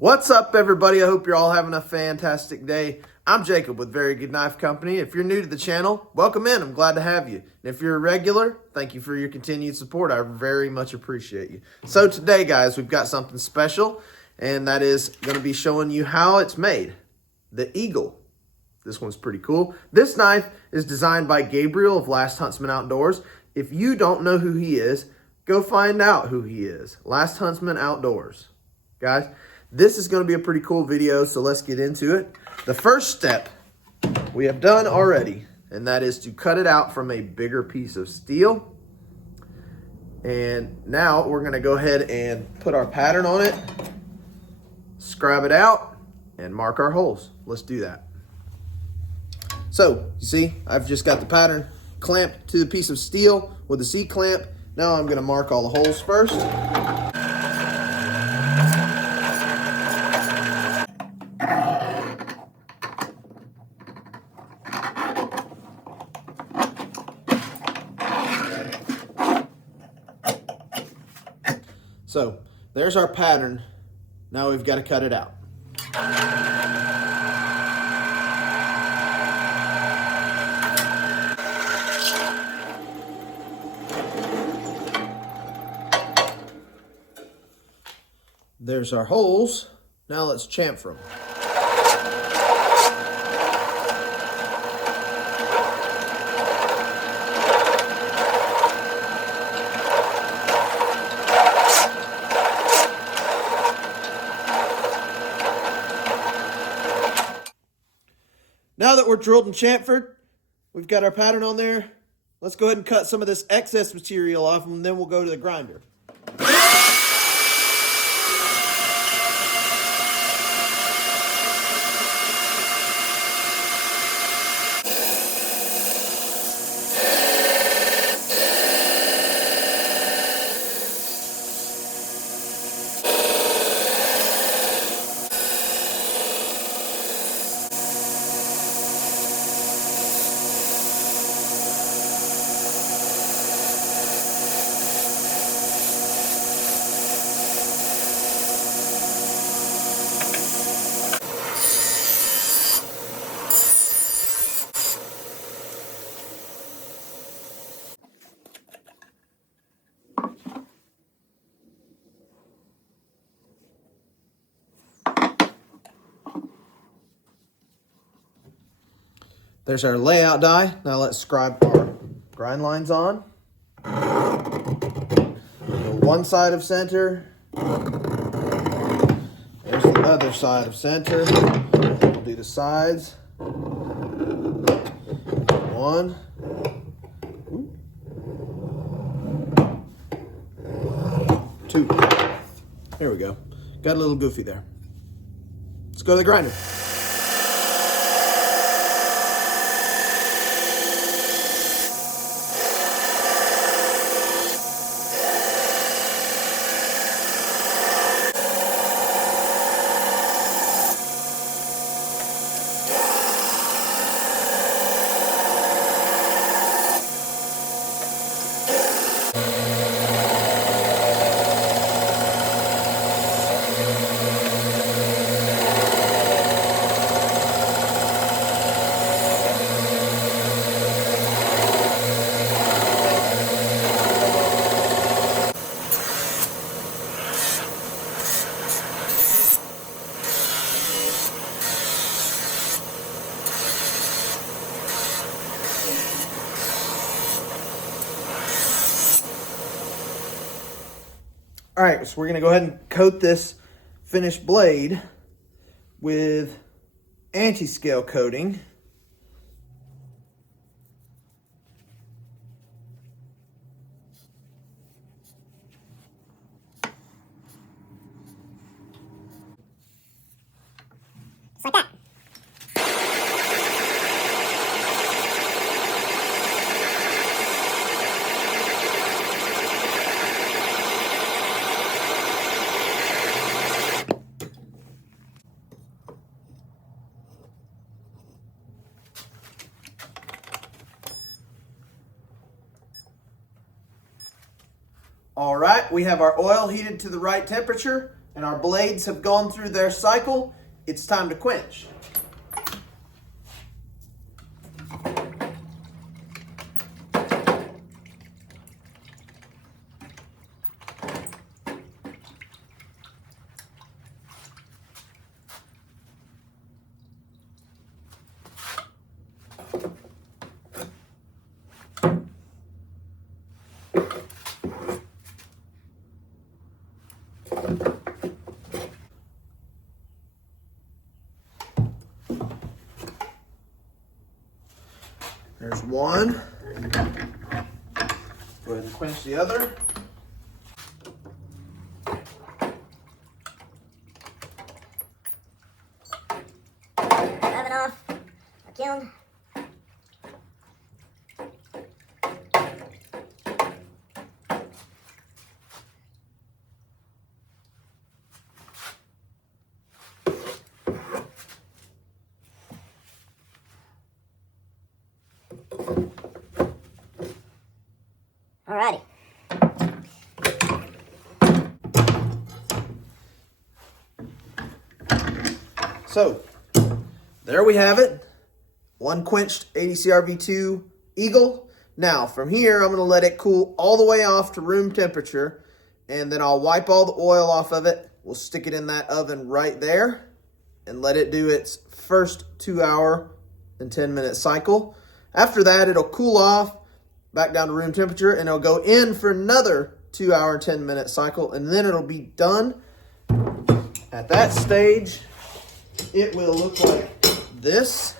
What's up, everybody? I hope you're all having a fantastic day. I'm Jacob with Very Good Knife Company. If you're new to the channel, welcome in. I'm glad to have you. And if you're a regular, thank you for your continued support. I very much appreciate you. So today, guys, we've got something special, and that is going to be showing you how it's made. The Eagle. This one's pretty cool. This knife is designed by Gabriel of Last Huntsman Outdoors. If you don't know who he is, go find out who he is. Last Huntsman Outdoors. Guys, this is going to be a pretty cool video, so let's get into it. The first step we have done already, and that is to cut it out from a bigger piece of steel. And now we're going to go ahead and put our pattern on it, scribe it out, and mark our holes. Let's do that. So, you see, I've just got the pattern clamped to the piece of steel with a C-clamp. Now I'm going to mark all the holes first. So, there's our pattern. Now we've got to cut it out. There's our holes. Now let's chamfer them. Now that we're drilled and chamfered, we've got our pattern on there. Let's go ahead and cut some of this excess material off, and then we'll go to the grinder. There's our layout die. Now let's scribe our grind lines on. One side of center. There's the other side of center. We'll do the sides. One. Two. There we go. Got a little goofy there. Let's go to the grinder. All right, so we're going to go ahead and coat this finished blade with anti-scale coating. Just like that. All right, we have our oil heated to the right temperature. and our blades have gone through their cycle, it's time to quench. There's one. Go ahead and quench the other. Oven off. Our kiln. Alrighty. So, there we have it. One quenched ADCR-V2 Eagle. Now, from here, I'm going to let it cool all the way off to room temperature, and then I'll wipe all the oil off of it. We'll stick it in that oven right there and let it do its first 2 hour and 10-minute cycle. After that, it'll cool off back down to room temperature, and it'll go in for another 2 hour, 10-minute cycle, and then it'll be done. At that stage, it will look like this.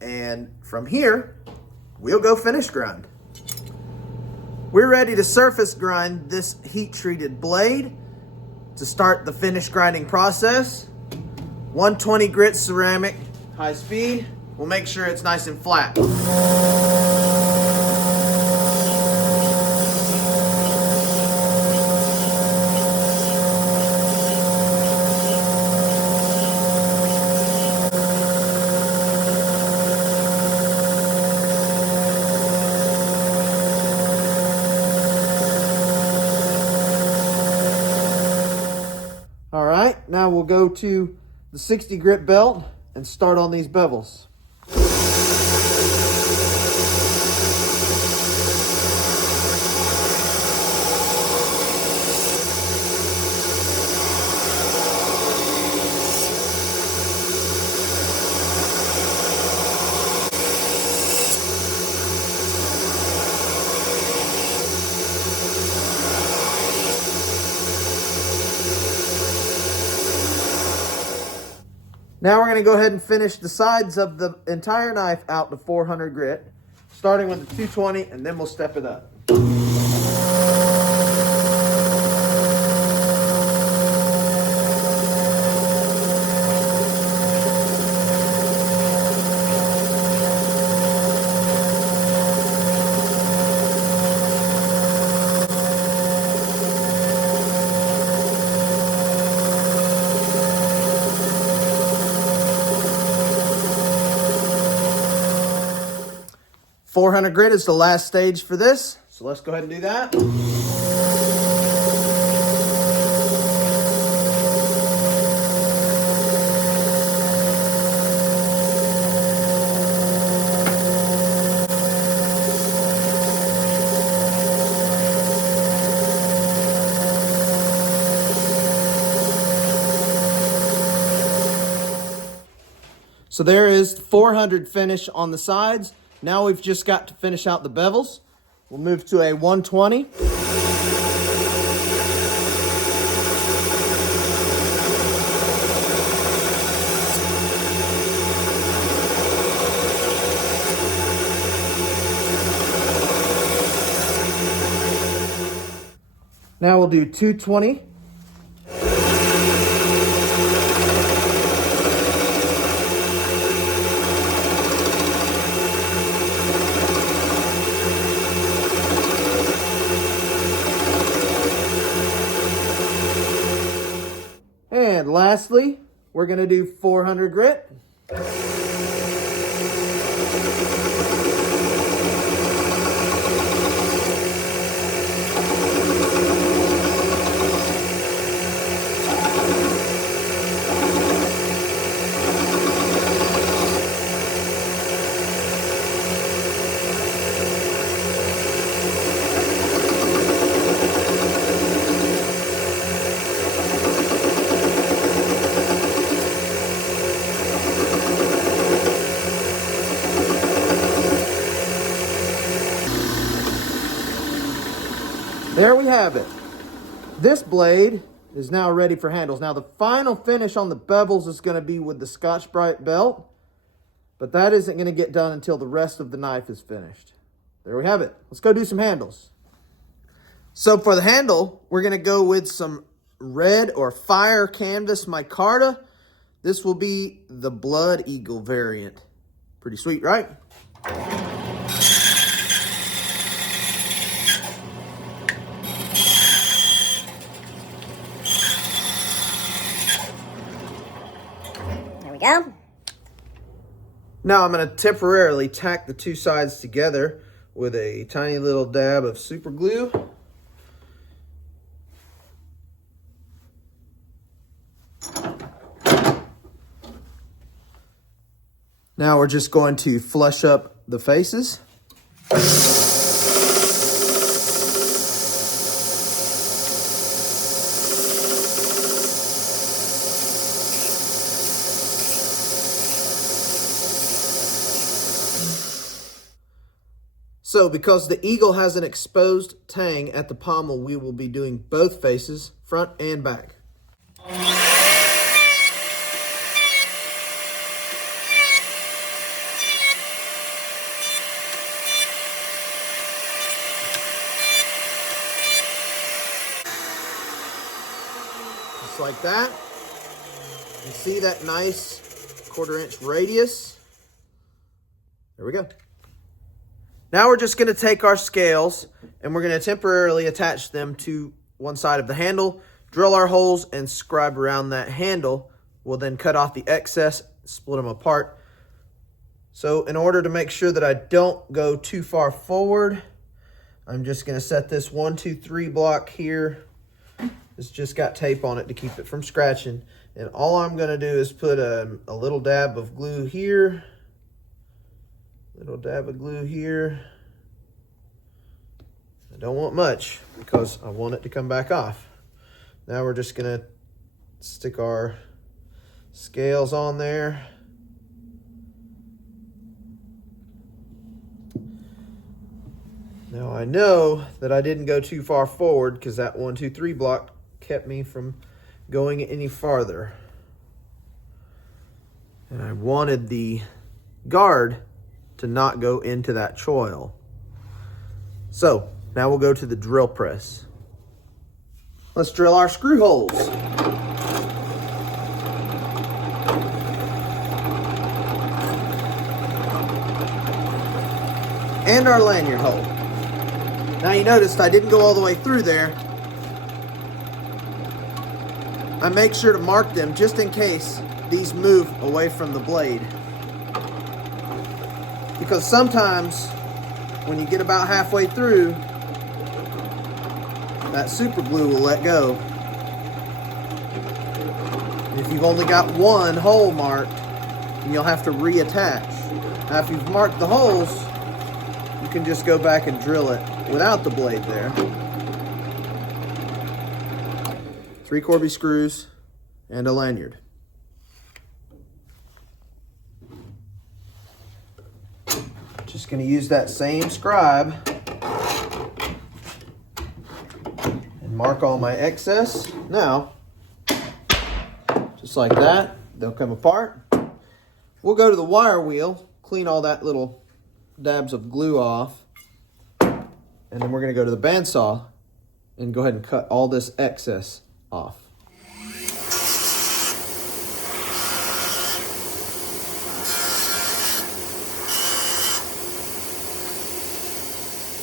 And from here, we'll go finish grind. We're ready to surface grind this heat-treated blade to start the finish grinding process. 120 grit ceramic, high speed. We'll make sure it's nice and flat. All right, now we'll go to the 60 grit belt and start on these bevels. Now we're going to go ahead and finish the sides of the entire knife out to 400 grit, starting with the 220, and then we'll step it up. .400 grit is the last stage for this, so let's go ahead and do that. So there is 400 finish on the sides. Now we've just got to finish out the bevels. We'll move to a 120. Now we'll do 220. And lastly, we're going to do 400 grit. have it. This blade is now ready for handles. Now the final finish on the bevels is going to be with the Scotch-Brite belt, but that isn't going to get done until the rest of the knife is finished. There we have it. Let's go do some handles. So for the handle, we're going to go with some red or fire canvas micarta. This will be the Blood Eagle variant. Pretty sweet, right? There we go. Now I'm going to temporarily tack the two sides together with a tiny little dab of super glue. Now we're just going to flush up the faces. So because the Eagle has an exposed tang at the pommel, we will be doing both faces, front and back. Just like that. You see that nice 1/4 inch radius? There we go. Now we're just going to take our scales and we're going to temporarily attach them to one side of the handle, drill our holes, and scribe around that handle. We'll then cut off the excess, split them apart. So in order to make sure that I don't go too far forward, I'm just going to set this 1, 2, 3 block here. It's just got tape on it to keep it from scratching. And all I'm going to do is put a little dab of glue here. Little dab of glue here. I don't want much because I want it to come back off. Now we're just gonna stick our scales on there. Now I know that I didn't go too far forward because that 1, 2, 3 block kept me from going any farther. And I wanted the guard to not go into that choil. So now we'll go to the drill press. Let's drill our screw holes. And our lanyard hole. Now you noticed I didn't go all the way through there. I make sure to mark them just in case these move away from the blade. Because sometimes when you get about halfway through, that super glue will let go. And if you've only got one hole marked, then you'll have to reattach. Now if you've marked the holes, you can just go back and drill it without the blade there. 3 Corby screws and a lanyard. Just going to use that same scribe and mark all my excess. Now, just like that, they'll come apart. We'll go to the wire wheel, clean all that little dabs of glue off, and then we're going to go to the bandsaw and go ahead and cut all this excess off.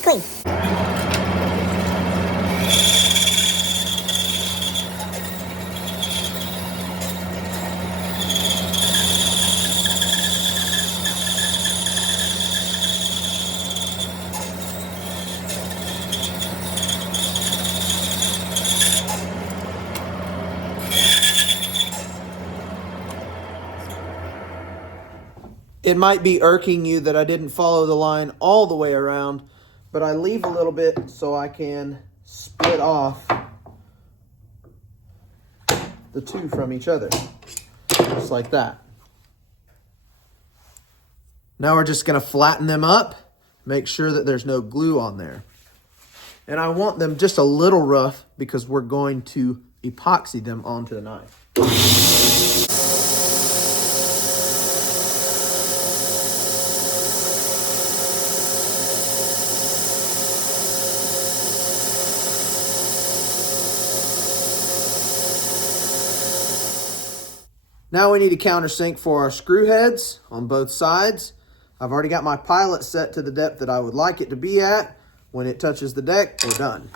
Clean. It might be irking you that I didn't follow the line all the way around, but I leave a little bit so I can split off the two from each other, just like that. Now we're just going to flatten them up, make sure that there's no glue on there. And I want them just a little rough because we're going to epoxy them onto the knife. Now we need a countersink for our screw heads on both sides. I've already got my pilot set to the depth that I would like it to be at. When it touches the deck, we're done.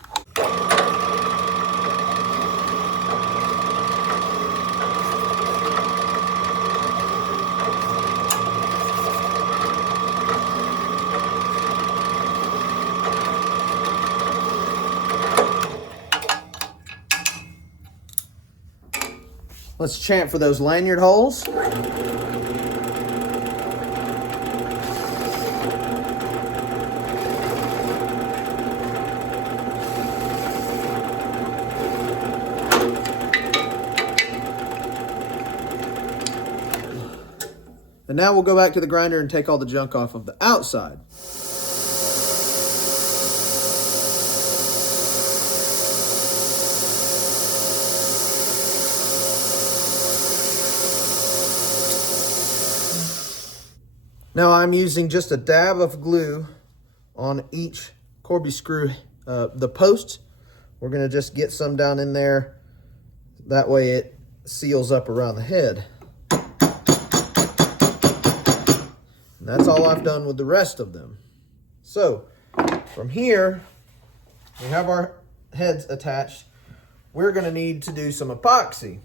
Let's champ for those lanyard holes. And now we'll go back to the grinder and take all the junk off of the outside. Now I'm using just a dab of glue on each Corby screw, the post. We're gonna just get some down in there. That way it seals up around the head. And that's all I've done with the rest of them. So from here, we have our heads attached. We're gonna need to do some epoxy.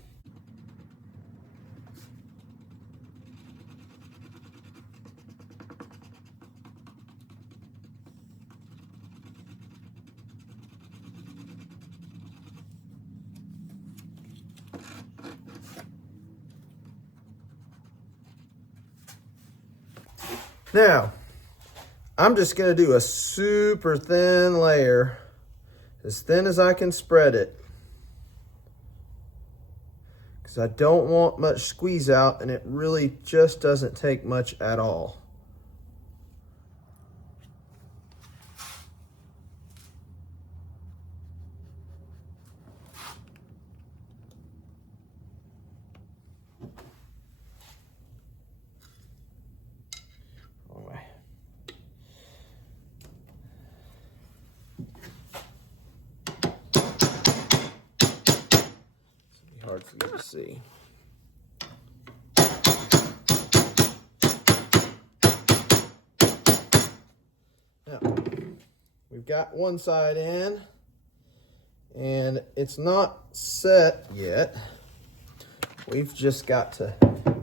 Now, I'm just going to do a super thin layer, as thin as I can spread it, because I don't want much squeeze out, and it really just doesn't take much at all. Hard for you to see. Now, we've got one side in, and it's not set yet. We've just got to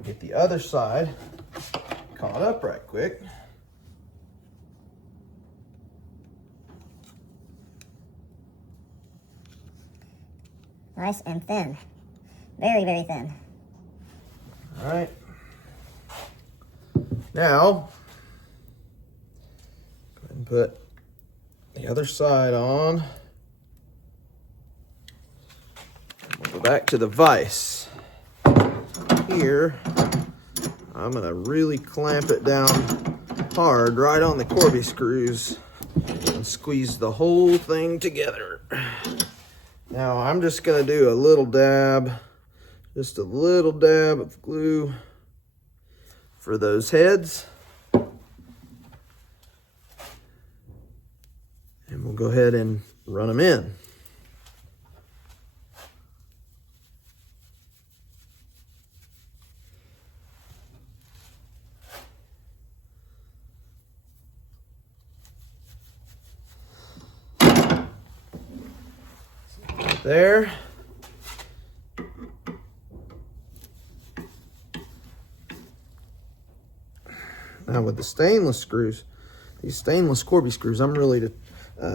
get the other side caught up right quick. Nice and thin. Very, very thin. All right. Now, go ahead and put the other side on. We'll go back to the vise. Here, I'm gonna really clamp it down hard right on the Corby screws and squeeze the whole thing together. Now, I'm just gonna do a little dab. Just a little dab of glue for those heads. And we'll go ahead and run them in. There. Now with the stainless screws, these stainless Corby screws, I'm really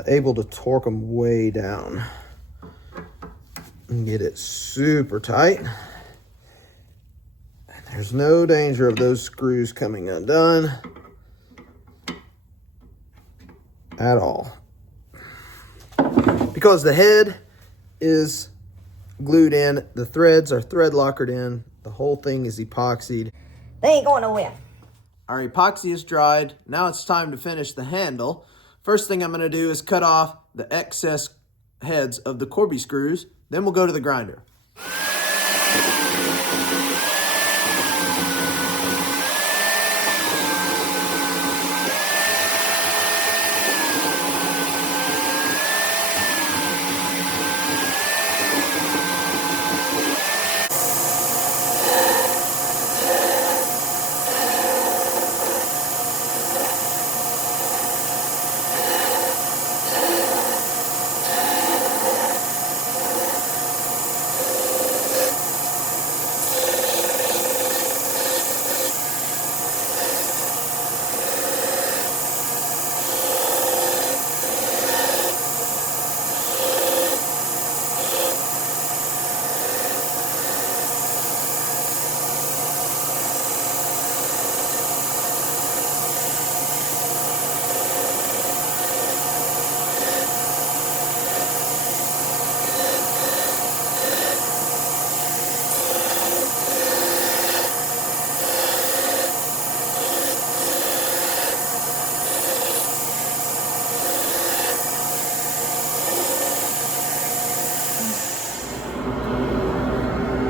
able to torque them way down and get it super tight. There's no danger of those screws coming undone at all, because the head is glued in, the threads are thread lockered in, the whole thing is epoxied. They ain't going nowhere. Our epoxy is dried. Now it's time to finish the handle. First thing I'm going to do is cut off the excess heads of the Corby screws. Then we'll go to the grinder.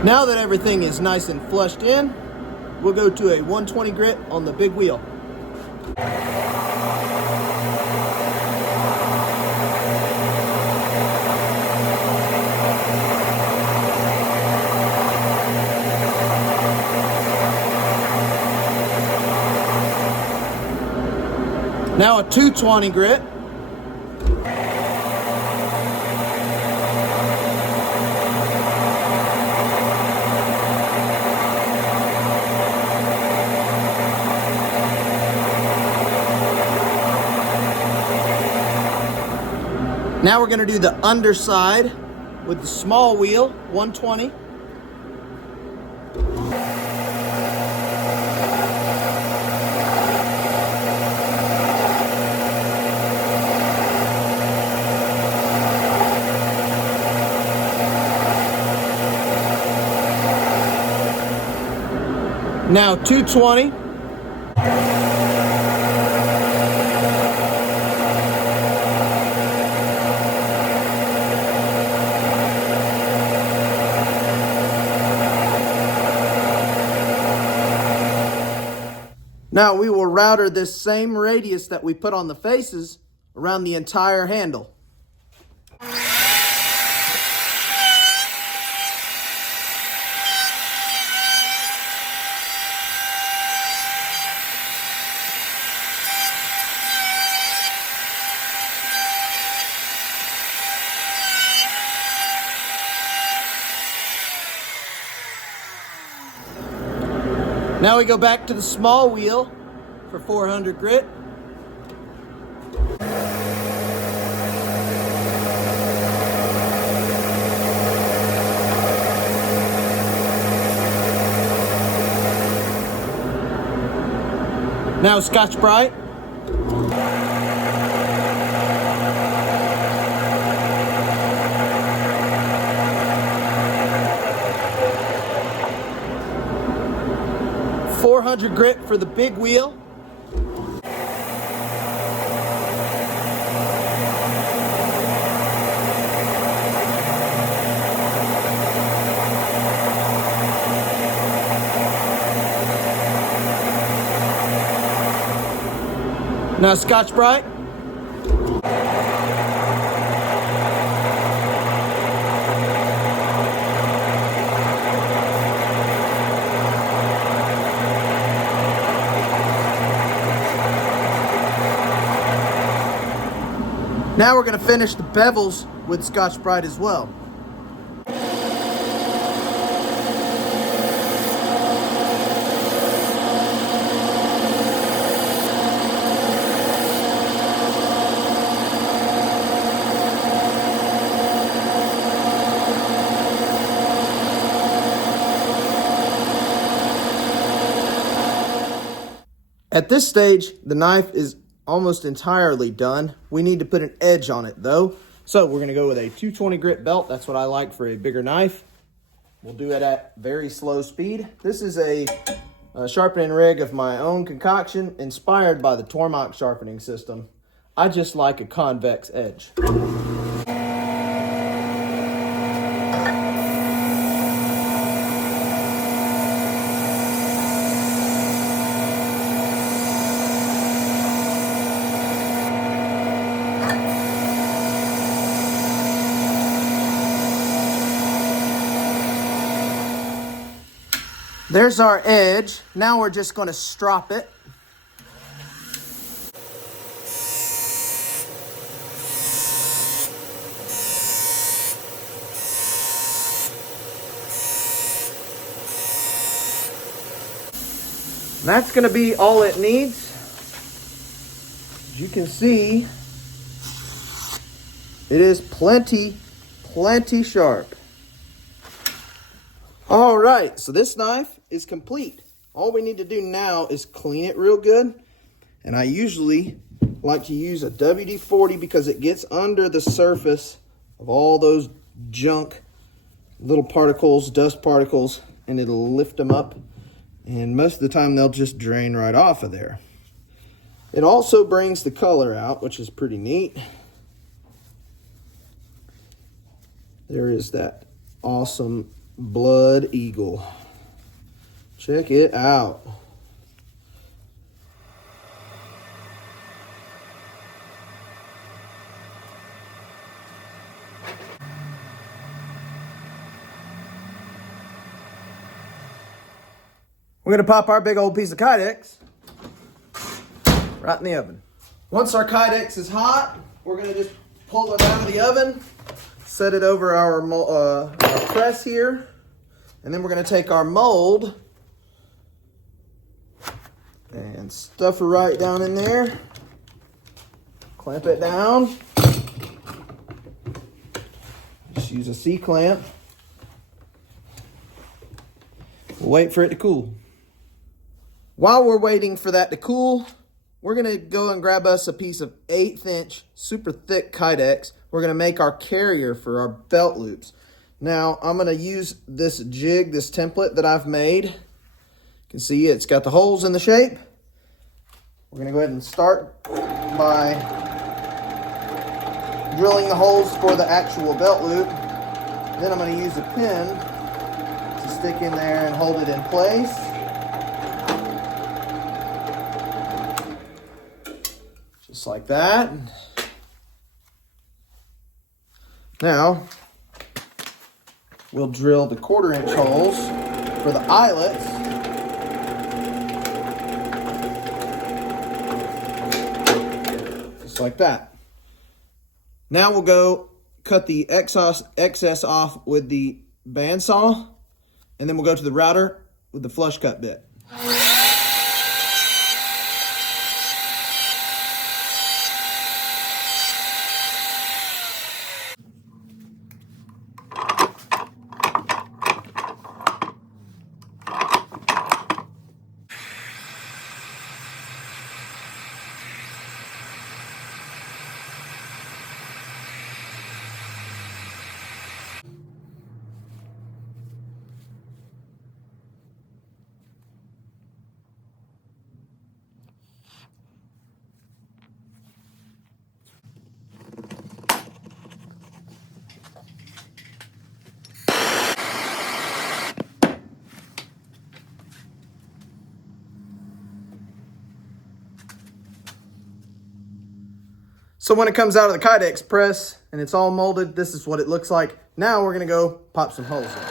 Now that everything is nice and flushed in, we'll go to a 120 grit on the big wheel. Now a 220 grit. Now we're going to do the underside with the small wheel, 120. Now 220. Now we will router this same radius that we put on the faces around the entire handle. Now we go back to the small wheel for 400 grit. Now Scotch-Brite. .400 grit for the big wheel. Now Scotch-Brite. Now we're going to finish the bevels with Scotch-Brite as well. At this stage, the knife is almost entirely done. We need to put an edge on it though. So we're going to go with a 220 grit belt. That's what I like for a bigger knife. We'll do it at very slow speed. This is a sharpening rig of my own concoction, inspired by the Tormach sharpening system. I just like a convex edge. There's our edge. Now we're just going to strop it. And that's going to be all it needs. As you can see, it is plenty sharp. All right, so this knife is complete. All we need to do now is clean it real good. And I usually like to use a WD-40 because it gets under the surface of all those junk, little particles, dust particles, and it'll lift them up. And most of the time they'll just drain right off of there. It also brings the color out, which is pretty neat. There is that awesome Blood Eagle. Check it out. We're going to pop our big old piece of Kydex right in the oven. Once our Kydex is hot, we're going to just pull it out of the oven, set it over our press here, and then we're going to take our mold and stuff it right down in there. Clamp it down. Just use a C-clamp. We'll wait for it to cool. While we're waiting for that to cool, we're going to go and grab us a piece of 1/8 inch super thick Kydex. We're going to make our carrier for our belt loops. Now, I'm going to use this jig, this template that I've made. You can see it's got the holes in the shape. We're going to go ahead and start by drilling the holes for the actual belt loop. Then I'm going to use a pin to stick in there and hold it in place. Just like that. Now, we'll drill the 1/4 inch holes for the eyelets. Just like that. Now we'll go cut the excess off with the bandsaw, and then we'll go to the router with the flush cut bit. So when it comes out of the Kydex press and it's all molded, this is what it looks like. Now we're gonna go pop some holes in.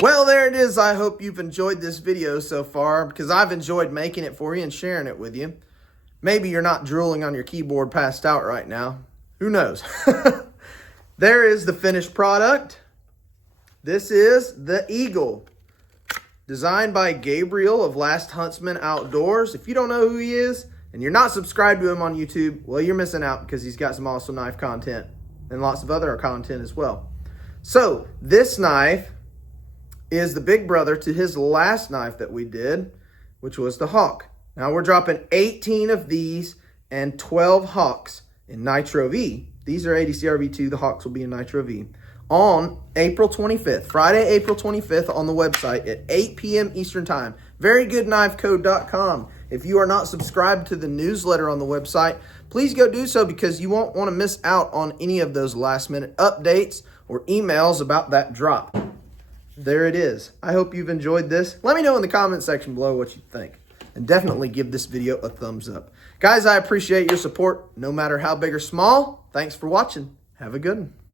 Well, there it is. I hope you've enjoyed this video so far, because I've enjoyed making it for you and sharing it with you. Maybe you're not drooling on your keyboard passed out right now. Who knows? There is the finished product. This is the Eagle, designed by Gabriel of Last Huntsman Outdoors. If you don't know who he is and you're not subscribed to him on YouTube, well, you're missing out, because he's got some awesome knife content and lots of other content as well. So this knife is the big brother to his last knife that we did, which was the Hawk. Now we're dropping 18 of these and 12 Hawks in Nitro V. These are 80 CRV2. The Hawks will be in Nitro V on April 25th, Friday, April 25th on the website at 8 p.m. Eastern Time. VeryGoodKnifeCo.com. If you are not subscribed to the newsletter on the website, please go do so, because you won't want to miss out on any of those last-minute updates or emails about that drop. There it is. I hope you've enjoyed this. Let me know in the comment section below what you think. And definitely give this video a thumbs up. Guys, I appreciate your support, no matter how big or small. Thanks for watching. Have a good one.